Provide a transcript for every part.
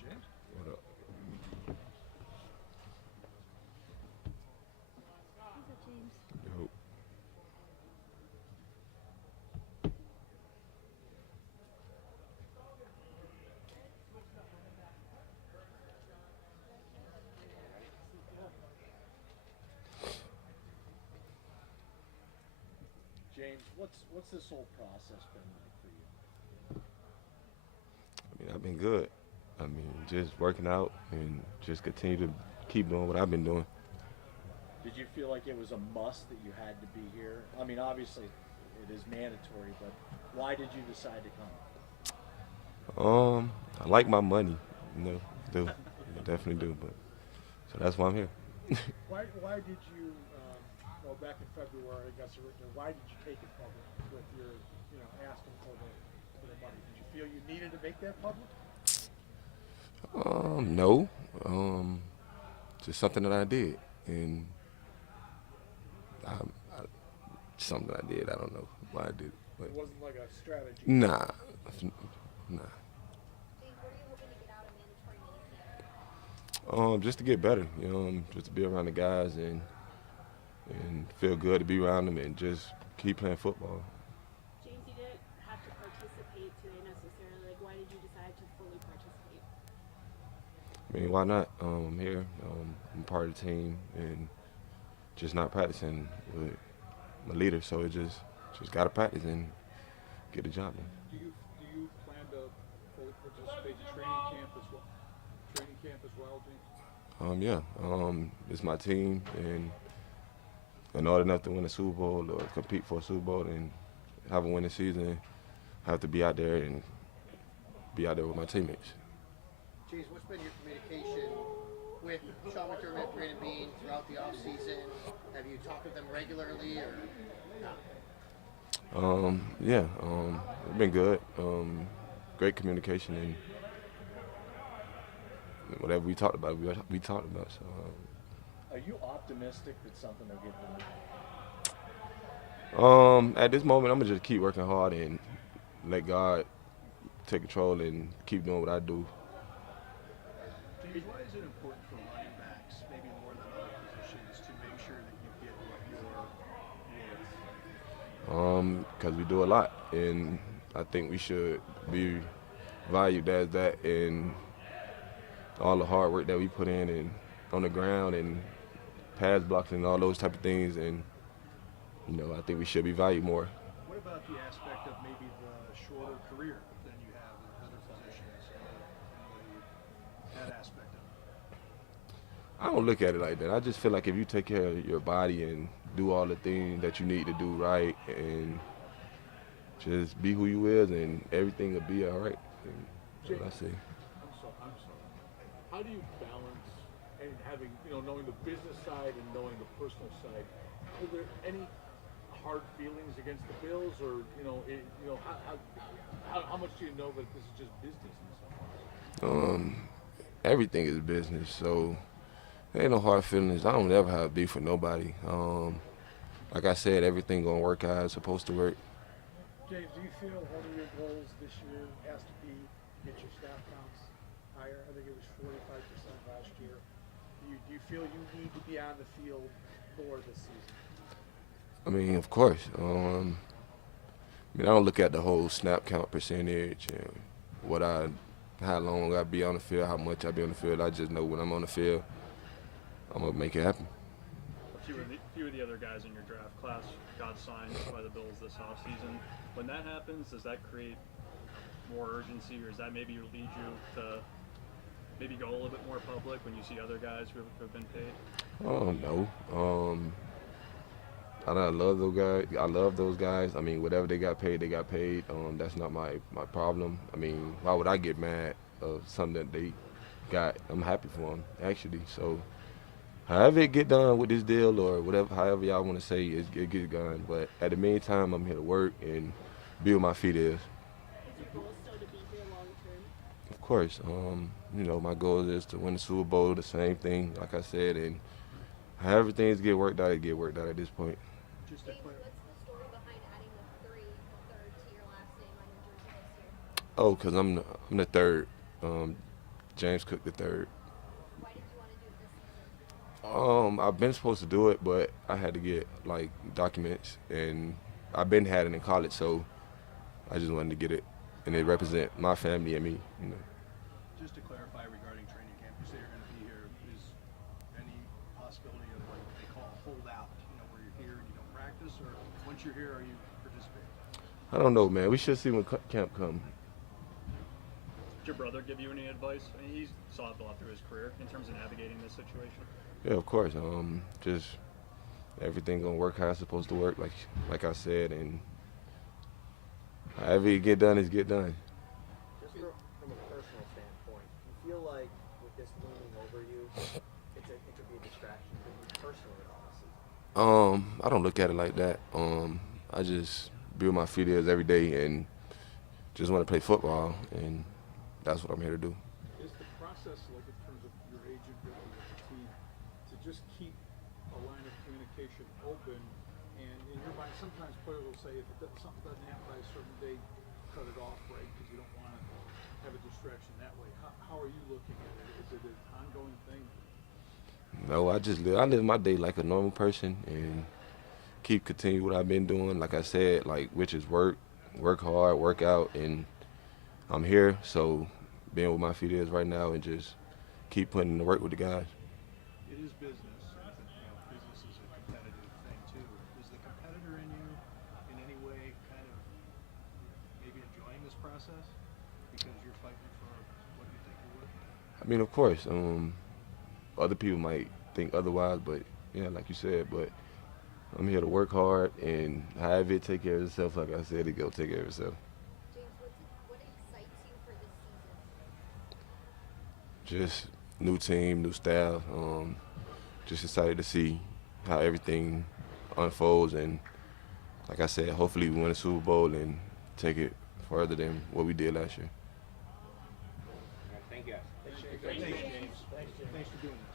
James. What up? What's up, James? Yo. James, what's this whole process been like for you? I mean, I've been good. I mean, just working out and just continue to keep doing what I've been doing. Did you feel like it was a must that you had to be here? I mean, obviously it is mandatory, but why did you decide to come? I like my money, do. I definitely do, but so that's why I'm here. Why did you, well, back in February, I guess originally, why did you take it public with your, asking for the money? Did you feel you needed to make that public? No. Just something that I did, and I, I, something that I did. I don't know why I did it, but It wasn't like a strategy. nah, nah. James, what are you hoping to get out of mandatory minicamp? Just to get better, just to be around the guys and feel good to be around them and just keep playing football. James, you didn't have to participate today necessarily. Like, why did you decide to fully participate? I mean, why not? I'm here. I'm part of the team and just not practicing with my leader, so it just gotta practice and get the job done. Do you plan to fully participate in training camp as well? James? Yeah. It's my team, and in order enough to win a Super Bowl or compete for a Super Bowl and have a winning season, I have to be out there and be out there with my teammates. James, what's been your communication with Sean McDermott, Brandon Bean throughout the offseason? Have you talked with them regularly or not? It's been good. Great communication, and whatever we talked about, we talked about. So, Are you optimistic that something will get done? at this moment, I'm gonna just keep working hard and let God take control and keep doing what I do. James, why is it important for running backs, maybe more than other positions, to make sure that you get what you're worth? Because we do a lot, and I think we should be valued as that, and all the hard work that we put in and on the ground and pass blocking and all those type of things, and I think we should be valued more. What about the aspect of maybe the shorter career than you have in other positions and that aspect of it? I don't look at it like that. I just feel like if you take care of your body and do all the things that you need to do right and just be who you is, and everything will be all right. And that's what I say. I'm sorry. How do you balance and having, knowing the business side and knowing the personal side? Are there any hard feelings against the Bills, or how much do you know that this is just business in some ways? Everything is business, so there ain't no hard feelings. I don't ever have beef with nobody. Like I said, everything gonna work out as it's supposed to work. James, do you feel one of your goals this year has to be get your staff counts higher? I think it was 45% last year. Do you feel you need to be on the field more this season? I mean, of course. I don't look at the whole snap count percentage and how long I be on the field, how much I be on the field. I just know when I'm on the field, I'm gonna make it happen. Few of the other guys in your draft class got signed by the Bills this offseason. When that happens, does that create more urgency, or does that maybe lead you to maybe go a little bit more public when you see other guys who have been paid? No. I love those guys. I love those guys. I mean, whatever they got paid, they got paid. That's not my problem. I mean, why would I get mad of something that they got? I'm happy for them, actually. So, however it get done with this deal or whatever, however y'all want to say it gets done. But at the meantime, I'm here to work and be where my feet is. Is your goal still to be here long term? Of course. My goal is to win the Super Bowl, the same thing, like I said, and however things get worked out, it get worked out at this point. Just to James, clarify. what's the story behind adding the third to your last name on your jersey this year? Oh, because I'm the third James Cook III. Why did you want to do it this season? I've been supposed to do it, but I had to get like documents, and I've been had it in college, so I just wanted to get it, and it represent my family and me. You know. Just to clarify regarding training camp, you say you're going to be here. Is any possibility of like what they call a holdout? You know, where you're here and you don't practice, or once you're here, are you participating? I don't know, man. We should see when camp come. Did your brother give you any advice? I mean, he's saw it a lot through his career in terms of navigating this situation. Yeah, of course. Just everything gonna work how it's supposed to work, like I said, and however it get done is get done. Just from a personal standpoint, you feel like with this looming over you, it could be a distraction for you personally all season? I don't look at it like that. I just be with my fields every day and just want to play football, and that's what I'm here to do. Is the process, like in terms of your agent working with the team, to just keep a line of communication open? And in your mind, sometimes players will say if something doesn't happen by a certain date, cut it off, right? Because you don't want to have a distraction that way. How are you looking at it? Is it an ongoing thing? No, I live my day like a normal person and continue what I've been doing. Like I said, which is work hard, work out, and I'm here, so being with my feet is right now and just keep putting in the work with the guys. It is business, and business is a competitive thing too. Is the competitor in you in any way kind of maybe enjoying this process because you're fighting for what you think you would? I mean, of course, other people might think otherwise, but yeah, like you said, but I'm here to work hard, and however it take care of itself, like I said, it go take care of itself. James, what excites you for this season? Just new team, new staff. Just excited to see how everything unfolds, and like I said, hopefully we win a Super Bowl and take it further than what we did last year. Thank you. Thanks, James. Thanks for doing this.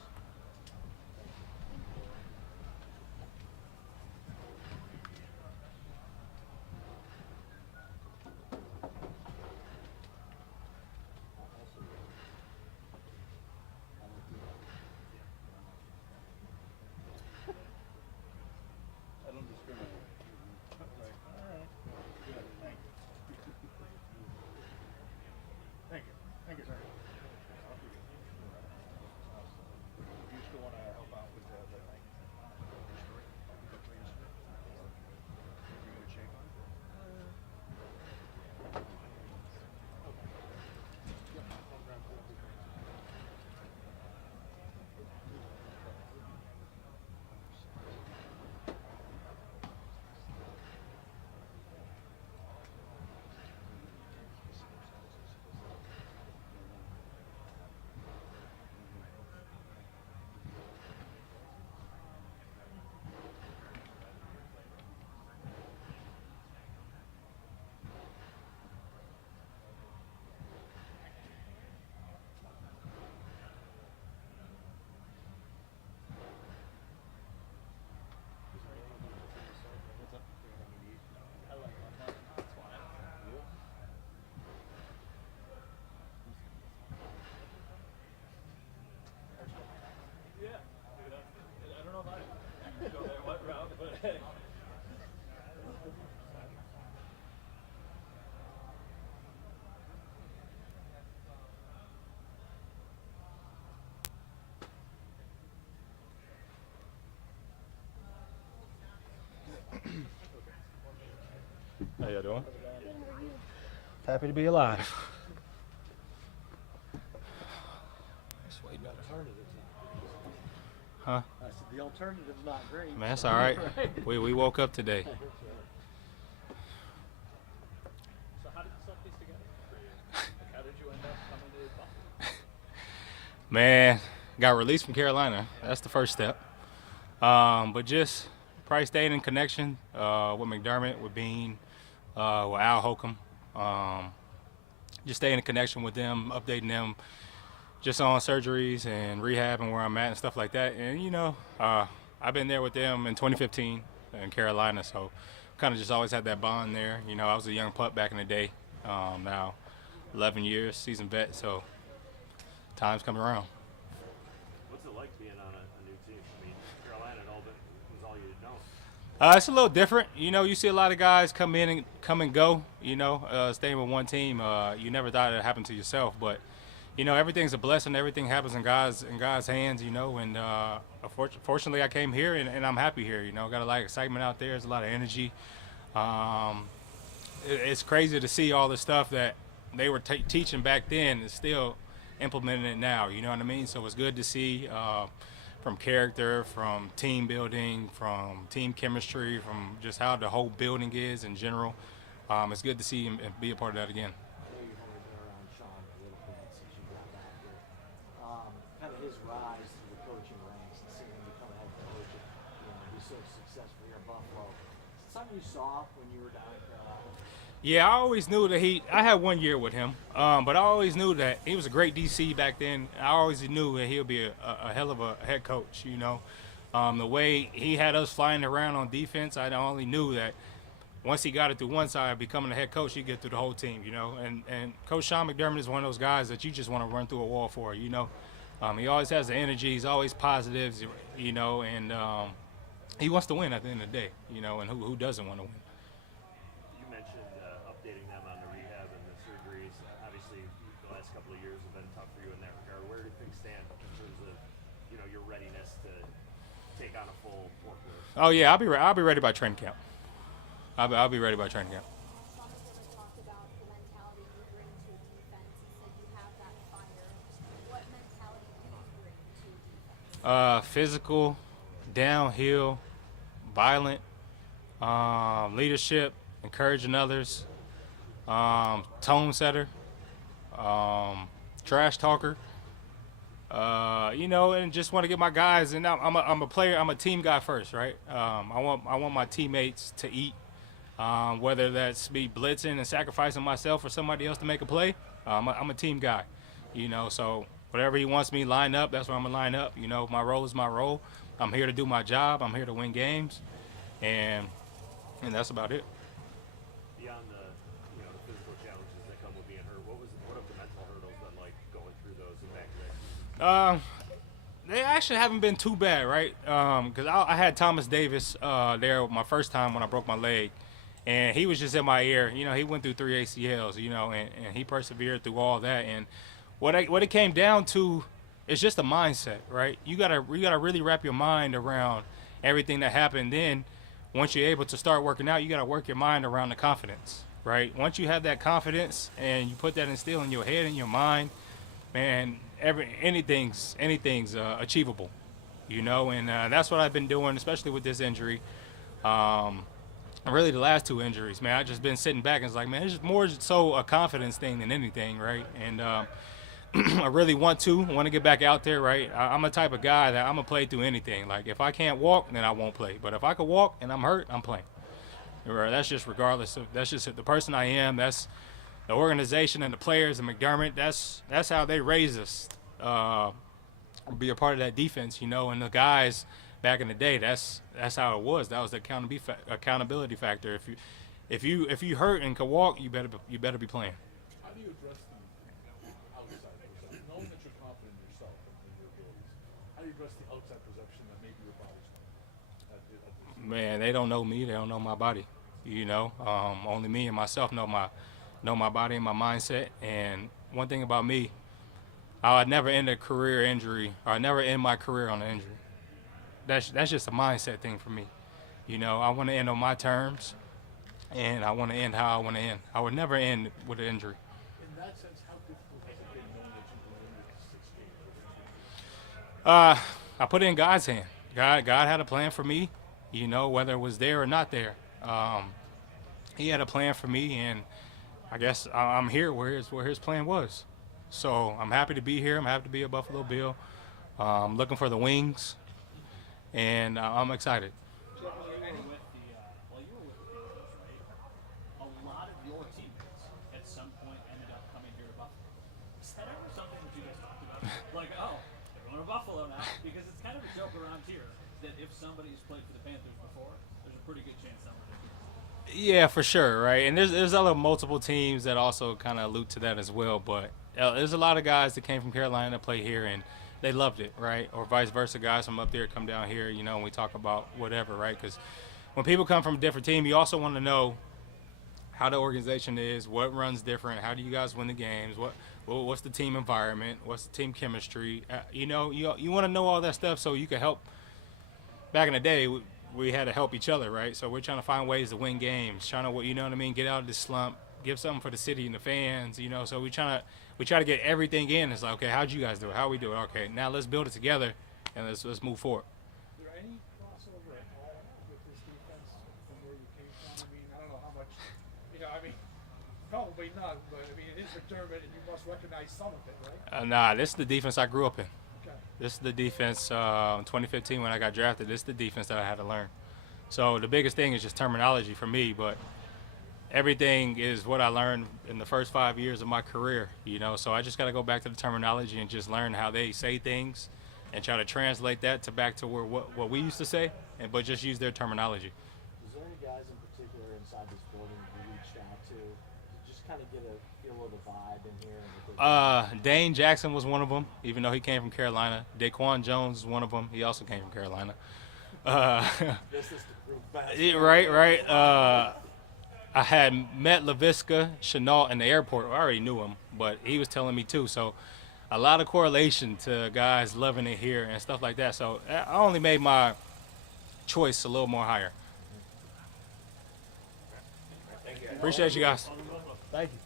I don't discriminate. Right. All right. Good. Thank you. Thank you. Thank you, sir. You still want to help out with the thing? You want to shake on it? Okay. Yep. I'll grab one. How y'all doing? Happy to be alive. That's way better. Huh? I said the alternative's not great. Man, that's all right. We woke up today. So how did this all piece together for you? Like, how did you end up coming to Buffalo? Man, got released from Carolina. That's the first step. But just probably staying in connection with McDermott, with Bean, with Al Holcomb. Just staying in connection with them, updating them just on surgeries and rehab and where I'm at and stuff like that. And, you know, I've been there with them in 2015 in Carolina, so kind of just always had that bond there. You know, I was a young pup back in the day, now 11 years, seasoned vet, so time's coming around. What's it like being on a new team? I mean, Carolina had all been, was all you had known. It's a little different. You know, you see a lot of guys come in and come and go, you know, staying with one team. You never thought it happened to yourself, but, you know, everything's a blessing. Everything happens in God's hands, you know, and fortunately I came here and I'm happy here, you know. Got a lot of excitement out there. There's a lot of energy. It's crazy to see all the stuff that they were teaching back then and still implementing it now, you know what I mean? So it's good to see from character, from team building, from team chemistry, from just how the whole building is in general. It's good to see him and be a part of that again. I know you've only been around Sean a little bit since you got back here. Kind of his rise through the coaching ranks and seeing him become a head coach and, you know, be so successful here in Buffalo. Is it something you saw when you were down in Carolina? Yeah, I always knew that I had 1 year with him, but I always knew that he was a great DC back then. I always knew that he would be a hell of a head coach, you know. The way he had us flying around on defense, I only knew that once he got it through one side, becoming a head coach, he'd get through the whole team, you know. And Coach Sean McDermott is one of those guys that you just want to run through a wall for, you know. He always has the energy. He's always positive, you know, and he wants to win at the end of the day, you know, and who doesn't want to win? You mentioned updating them on the rehab and the surgeries. Obviously, the last couple of years have been tough for you in that regard. Where do things stand in terms of, you know, your readiness to take on a full workload? Oh yeah, I'll be ready by training camp. I'll be ready by training camp. Sean McDermott talked about the mentality you bring to a defense. He said you have that fire. What mentality do you bring to a defense? Physical, downhill, violent, leadership, encouraging others, tone setter, trash talker. You know, and just want to get my guys. And I'm a player. I'm a team guy first, right? I want my teammates to eat. Whether that's me blitzing and sacrificing myself for somebody else to make a play, I'm a team guy, you know. So whatever he wants me line up, that's where I'm gonna line up. You know, my role is my role. I'm here to do my job. I'm here to win games, and that's about it. Beyond the, you know, the physical challenges that come with being hurt, what have the mental hurdles been like going through those in back-to-back seasons? They actually haven't been too bad, right? Because I had Thomas Davis there my first time when I broke my leg. And he was just in my ear. You know, he went through 3 ACLs, you know, and he persevered through all that. And what it came down to is just a mindset, right? You gotta really wrap your mind around everything that happened. Then once you're able to start working out, you gotta work your mind around the confidence, right? Once you have that confidence and you put that instill in your head and your mind, man, anything's achievable, you know. And that's what I've been doing, especially with this injury. Really the last 2 injuries, man, I've just been sitting back and it's like, man, it's just more so a confidence thing than anything, right? And I really want to get back out there, right? I'm a type of guy that I'm going to play through anything. Like, if I can't walk, then I won't play. But if I could walk and I'm hurt, I'm playing. Right? That's just regardless of, that's just the person I am. That's the organization and the players and McDermott. That's how they raised us, be a part of that defense, you know, and the guys back in the day, that's how it was. That was the accountability factor. If you hurt and can walk, you better be playing. How do you address the outside perception, knowing that you're confident in yourself and your abilities? How do you address the outside perception that maybe your body's not? Man, they don't know me. They don't know my body. You know, only me and myself know my body and my mindset. And one thing about me, I'd never end a career injury, or I'd never end my career on an injury. That's just a mindset thing for me. You know, I want to end on my terms, and I want to end how I want to end. I would never end with an injury. In that sense, how difficult has it been knowing that you can win with 6 games? I put it in God's hand. God had a plan for me, you know, whether it was there or not there. He had a plan for me, and I guess I'm here where his plan was. So I'm happy to be here. I'm happy to be a Buffalo Bill. I'm looking for the wings. And I'm excited. You were with the Patriots, right? A lot of your teammates at some point ended up coming here to Buffalo. Is that ever something that you guys talked about? Like, oh, they're going to Buffalo now? Because it's kind of a joke around here that if somebody's played for the Panthers before, there's a pretty good chance that one will. Yeah, for sure, right? And there's other multiple teams that also kind of allude to that as well. But there's a lot of guys that came from Carolina to play here, and they loved it, right? Or vice versa, guys from up there come down here, you know, and we talk about whatever, right? Because when people come from a different team, you also want to know how the organization is, what runs different, how do you guys win the games, what's the team environment, what's the team chemistry. You know, you want to know all that stuff so you can help. Back in the day, we had to help each other, right? So we're trying to find ways to win games, trying to, you know what I mean, get out of this slump, give something for the city and the fans, you know. So we try to get everything in. It's like, okay, how'd you guys do it? How we do it? Okay, now let's build it together and let's move forward. Is there any crossover at all with this defense from where you came from? I mean, I don't know how much, you know, I mean, probably none, but I mean, it is McDermott, and you must recognize some of it, right? Nah, this is the defense I grew up in. Okay. This is the defense in 2015 when I got drafted. This is the defense that I had to learn. So the biggest thing is just terminology for me, but everything is what I learned in the first 5 years of my career, you know. So I just got to go back to the terminology and just learn how they say things and try to translate that to back to what we used to say, but just use their terminology. Is there any guys in particular inside this building you reached out to just kind of get a feel of the vibe in here? Dane Jackson was one of them, even though he came from Carolina. Daquan Jones is one of them. He also came from Carolina. This is the group fast. Right. I had met LaVisca Chenault in the airport. I already knew him, but he was telling me too. So a lot of correlation to guys loving it here and stuff like that. So I only made my choice a little more higher. Appreciate you guys. Thank you.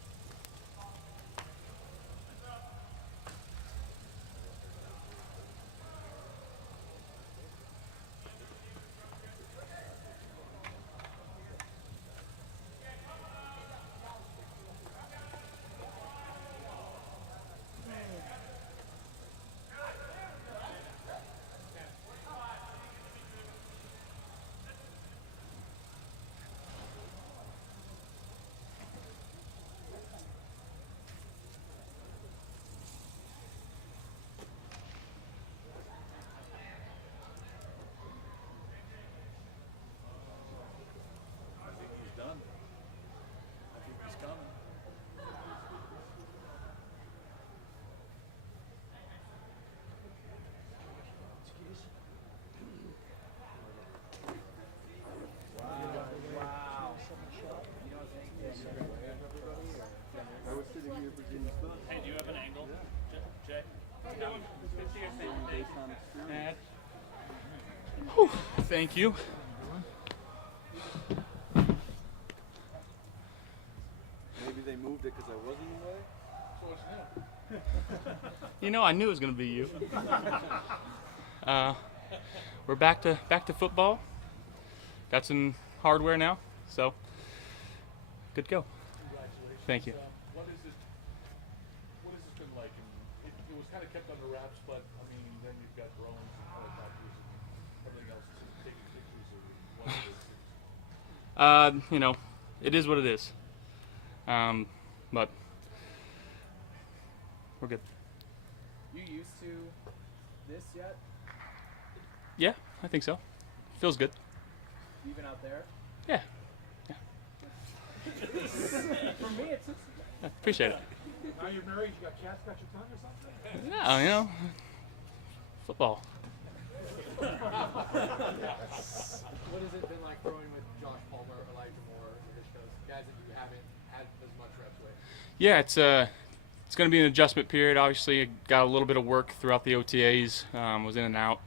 I think he's done. I think he's coming. Hey, do you have an angle? Jay? Whew, thank you. Maybe they moved it because I wasn't in the way? You know, I knew it was going to be you. We're back to football. Got some hardware now, so good to go. Congratulations. Thank you. What has this been like? And it was kind of kept under wraps, but I mean, then you've got drones and helicopters and everything else. Is it taking pictures or what is it? You know, it is what it is. But we're good. You used to this yet? Yeah, I think so. Feels good. Even out there? Yeah. For me, it's Appreciate it. Now you're married, you got cats got your tongue or something? No, you know, football. What has it been like throwing with Josh Palmer, Elijah Moore, guys that you haven't had as much reps with? Yeah, it's going to be an adjustment period. Obviously, I got a little bit of work throughout the OTAs. Was in and out.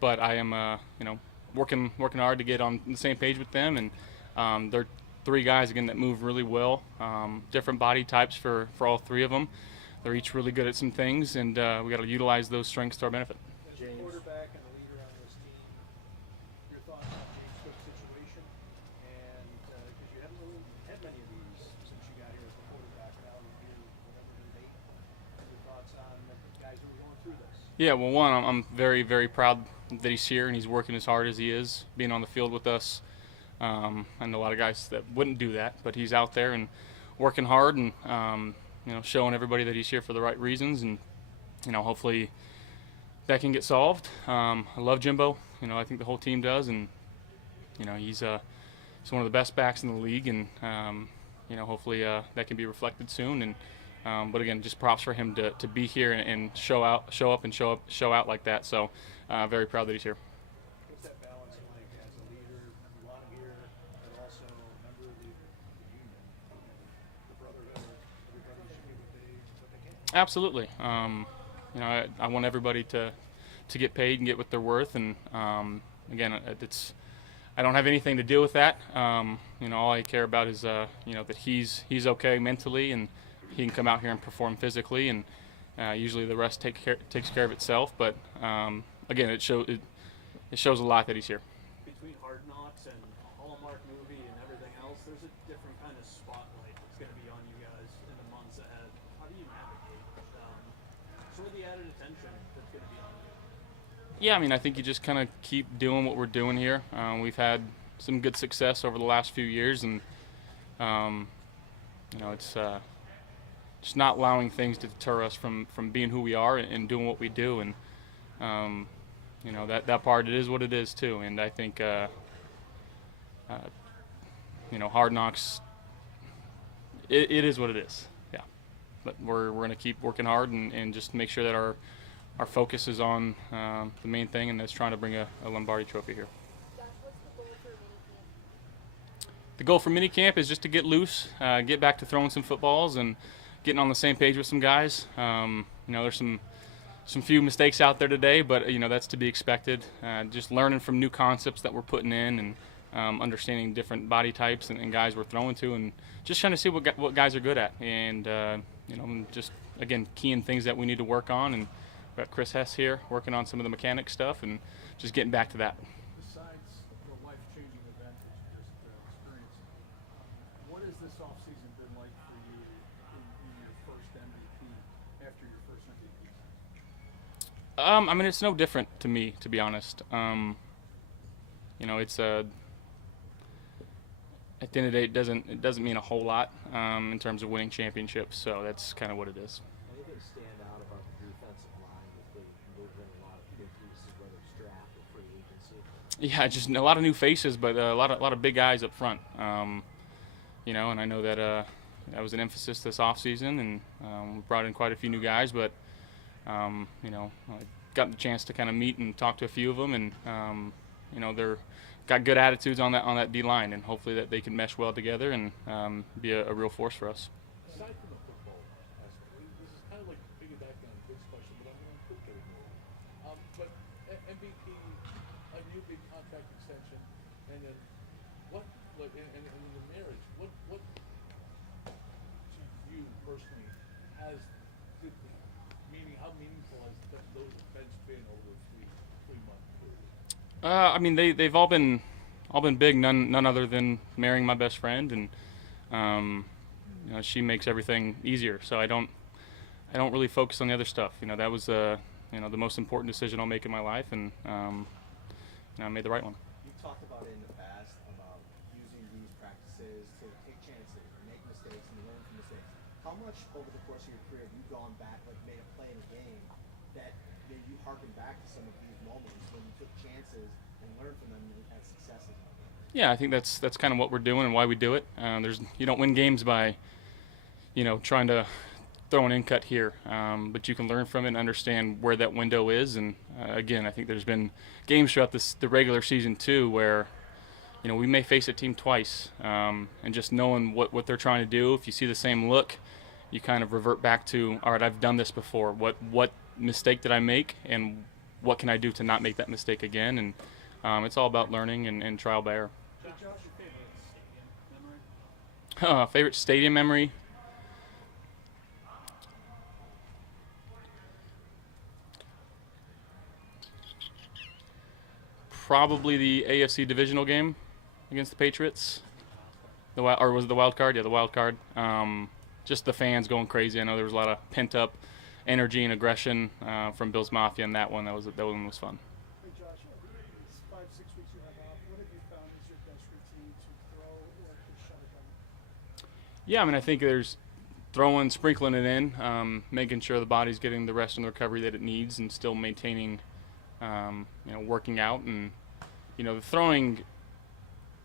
But I am, you know, working hard to get on the same page with them, and they're three guys again that move really well. Different body types for all three of them. They're each really good at some things, and we got to utilize those strengths to our benefit. As a quarterback and a leader on this team, your thoughts on James Cook's situation, and because you haven't really had many of these since you got here as the quarterback, now you're whatever it is, 8. Your thoughts on the guys who are going through this? Yeah, well, one, I'm very, very proud that he's here and he's working as hard as he is, being on the field with us. I know a lot of guys that wouldn't do that, but he's out there and working hard and you know, showing everybody that he's here for the right reasons, and you know, hopefully that can get solved. I love Jimbo. You know, I think the whole team does, and you know, he's one of the best backs in the league, and hopefully that can be reflected soon. And but again, just props for him to be here and show out like that. So very proud that he's here. What's that balance like as a leader? You want him here, but also a member of the union, the brotherhood. Everybody should get what they can. Absolutely. I want everybody to get paid and get what they're worth. And again, I don't have anything to do with that. All I care about is that he's okay mentally and he can come out here and perform physically. And usually the rest takes care of itself. But again, it shows a lot that he's here. Between Hard Knocks and a Hallmark movie and everything else, there's a different kind of spotlight that's going to be on you guys in the months ahead. How do you navigate sort of the added attention that's going to be on you? Yeah, I think you just kind of keep doing what we're doing here. We've had some good success over the last few years, and it's just not allowing things to deter us from being who we are and doing what we do. And that part, it is what it is too. And I think Hard Knocks, it is what it is. Yeah, but we're going to keep working hard and just make sure that our focus is on the main thing, and that's trying to bring a Lombardi trophy here. Josh, what's the goal for minicamp? The goal for minicamp is just to get loose, get back to throwing some footballs and getting on the same page with some guys. There's some few mistakes out there today, but that's to be expected. Just learning from new concepts that we're putting in and understanding different body types and guys we're throwing to, and just trying to see what guys are good at, and just again keying things that we need to work on. And we've got Chris Hess here working on some of the mechanic stuff and just getting back to that. Besides the life-changing event that you just experienced, what has this offseason been like for you in your first MVP, after your first MVP? It's no different to me, to be honest. It's at the end of the day, it doesn't mean a whole lot in terms of winning championships. So that's kind of what it is. Anything stand out about the defensive line that they moved in a lot of new pieces, whether it's draft or free agency? Yeah, just a lot of new faces, but a lot of big guys up front. And I know that that was an emphasis this offseason, and we brought in quite a few new guys. But I got the chance to kind of meet and talk to a few of them, and they're got good attitudes on that D line, and hopefully that they can mesh well together and be a real force for us. Aside from the football aspect, this is kind of like piggybacking on Vic's question, but I'm going to put it more. But MVP, a new big contract extension, and then what, like, and the marriage, what to you personally has, meaning how meaningful has those events been over a three-month period? They've all been big. None other than marrying my best friend, and she makes everything easier. So I don't really focus on the other stuff. That was the most important decision I'll make in my life, and I made the right one. You've talked about it in the past about using these practices to take chances, make mistakes, and learn from mistakes. How much over the course of your career have you gone back, like made a play in a game that made you harken back to some of these moments when you took chances and learned from them and had successes? Yeah, I think that's kind of what we're doing and why we do it. You don't win games by, trying to throw an in cut here, but you can learn from it and understand where that window is. And again, I think there's been games throughout the regular season too where, we may face a team twice, and just knowing what they're trying to do. If you see the same look, you kind of revert back to, all right, I've done this before. What mistake did I make, and what can I do to not make that mistake again? And it's all about learning and trial by error. Josh, what's your favorite stadium memory? Favorite stadium memory? Probably the AFC divisional game against the Patriots. Or was it the wild card? Yeah, the wild card. Just the fans going crazy. I know there was a lot of pent-up energy and aggression from Bills Mafia in that one. That one was fun. Hey Josh, it's 5-6 weeks you have off. What have you found is your best routine to throw or to shut it down? Yeah, I think there's throwing, sprinkling it in, making sure the body's getting the rest and the recovery that it needs, and still maintaining, working out. And the throwing,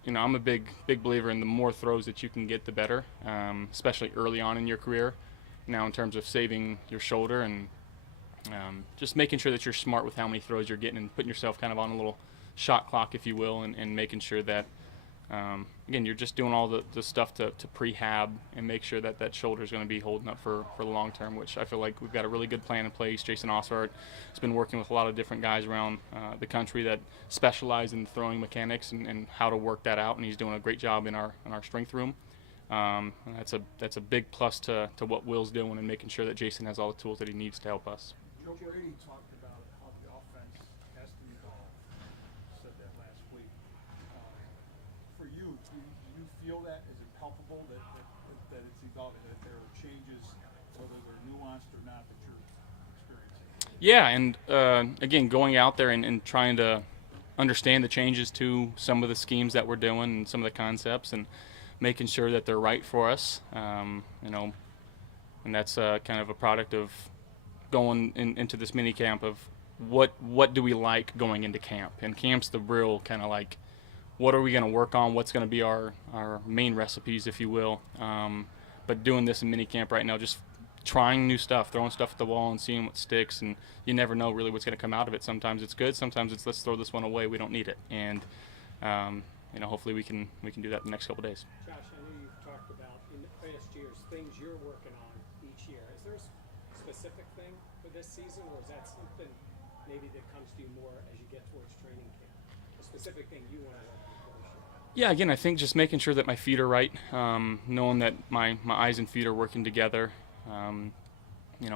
I'm a big believer in the more throws that you can get, the better, especially early on in your career. Now, in terms of saving your shoulder and just making sure that you're smart with how many throws you're getting and putting yourself kind of on a little shot clock, if you will, and making sure that, again, you're just doing all the stuff to prehab and make sure that that shoulder is going to be holding up for the long term, which I feel like we've got a really good plan in place. Jason Oswart has been working with a lot of different guys around the country that specialize in throwing mechanics and how to work that out, and he's doing a great job in our strength room. And that's a big plus to what Will's doing and making sure that Jason has all the tools that he needs to help us. Joe Brady talked about how the offense has to evolve. Said that last week. For you, do you feel that? Is it palpable that it's evolving, that there are changes, whether they're nuanced or not, that you're experiencing? Yeah, and again, going out there and trying to understand the changes to some of the schemes that we're doing and some of the concepts, and making sure that they're right for us, and that's kind of a product of going into this mini camp of what do we like going into camp. And camp's the real kind of like, what are we going to work on, what's going to be our main recipes, if you will. But doing this in mini camp right now, just trying new stuff, throwing stuff at the wall and seeing what sticks, and you never know really what's going to come out of it. Sometimes it's good, sometimes it's let's throw this one away, we don't need it. And hopefully we can do that in the next couple days. Josh, I know you've talked about in the past years things you're working on each year. Is there a specific thing for this season, or is that something maybe that comes to you more as you get towards training camp? A specific thing you want to work on for this year? Yeah, again, I think just making sure that my feet are right, knowing that my eyes and feet are working together.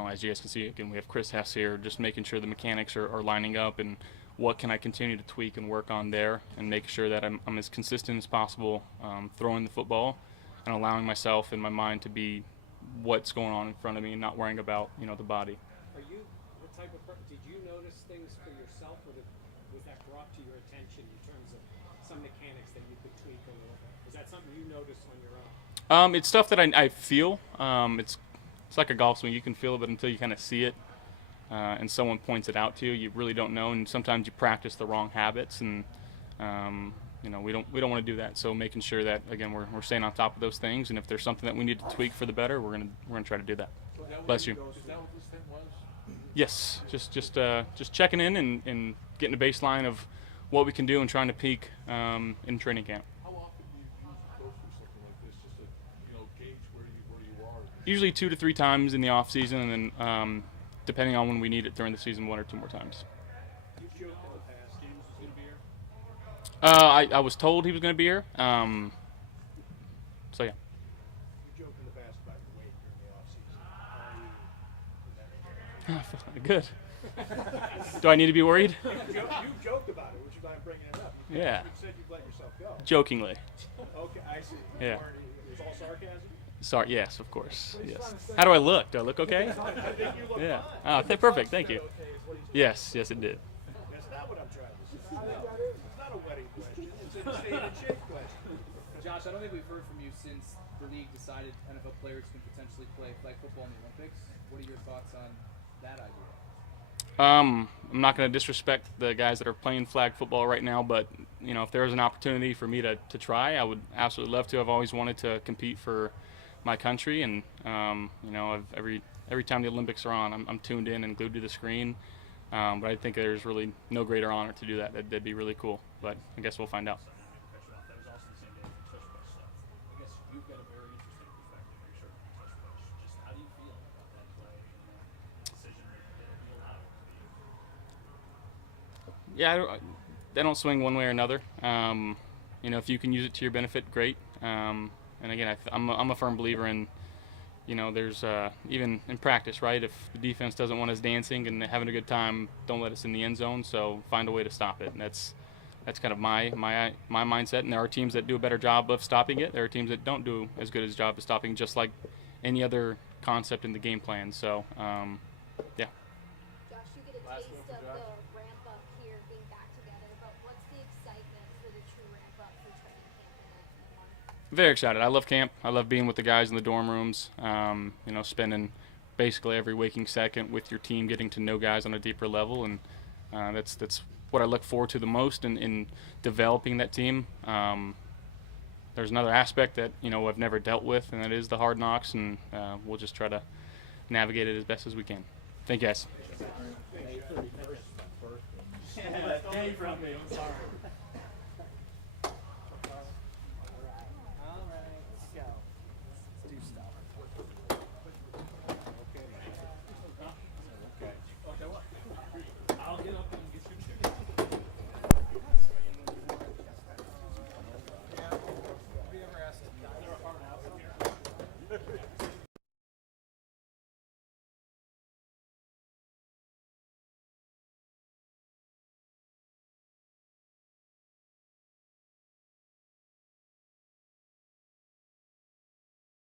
As you guys can see, again, we have Chris Hess here, just making sure the mechanics are lining up, and what can I continue to tweak and work on there, and make sure that I'm as consistent as possible throwing the football and allowing myself and my mind to be what's going on in front of me and not worrying about the body. Are you the type of person, did you notice things for yourself, or was that brought to your attention in terms of some mechanics that you could tweak a little bit? Was that something you noticed on your own? It's stuff that I feel. It's like a golf swing. You can feel it, but until you kind of see it and someone points it out to you, you really don't know. And sometimes you practice the wrong habits, and we don't want to do that. So making sure that, again, we're staying on top of those things, and if there's something that we need to tweak for the better, we're gonna try to do that. Bless you. Is that what this thing was? Yes, just checking in and getting a baseline of what we can do and trying to peak in training camp. How often do you go through something like this, just to gauge where you are? Usually 2 to 3 times in the off season, and then depending on when we need it during the season, 1 or 2 more times. You've joked in the past, James was going to be here? I was told he was going to be here. So yeah. You joked in the past about your weight during the off season. Good. Do I need to be worried? You joked about it, which is why I'm bringing it up. You said you'd let yourself go. Jokingly. Okay, I see. Yeah. It was all sarcasm? Sorry. Yes, of course. Yes. How do I look? Do I look okay? I think you look Yeah. fine. Oh, perfect. Thank you. Okay, is what he's Yes, it did. That's not what I'm trying to say. It's not a wedding question. It's a stay in shape question. Josh, I don't think we've heard from you since the league decided NFL players can potentially play flag football in the Olympics. What are your thoughts on that idea? I'm not going to disrespect the guys that are playing flag football right now, but if there was an opportunity for me to try, I would absolutely love to. I've always wanted to compete for my country, and every time the Olympics are on, I'm tuned in and glued to the screen. But I think there's really no greater honor to do that. That'd be really cool. But I guess we'll find out. That was also the same day for touch push stuff. I guess you've got a very interesting perspective. You're sure touch push. Just how do you feel about that play and the decision that you allowed to be? Yeah, they don't swing one way or another. If you can use it to your benefit, great. And again, I'm a firm believer in, there's even in practice, right? If the defense doesn't want us dancing and having a good time, don't let us in the end zone. So find a way to stop it, and that's kind of my mindset. And there are teams that do a better job of stopping it. There are teams that don't do as good a job of stopping, just like any other concept in the game plan. So, yeah. Josh, you get a taste of the ramp up here being back together, but what's the excitement for the true ramp up for training camp in 1901? Very excited. I love camp. I love being with the guys in the dorm rooms, spending basically every waking second with your team, getting to know guys on a deeper level, and that's what I look forward to the most in developing that team. there's another aspect that I've never dealt with, and that is the hard knocks, and we'll just try to navigate it as best as we can. Thank you, guys. Stole that day from me. I'm sorry.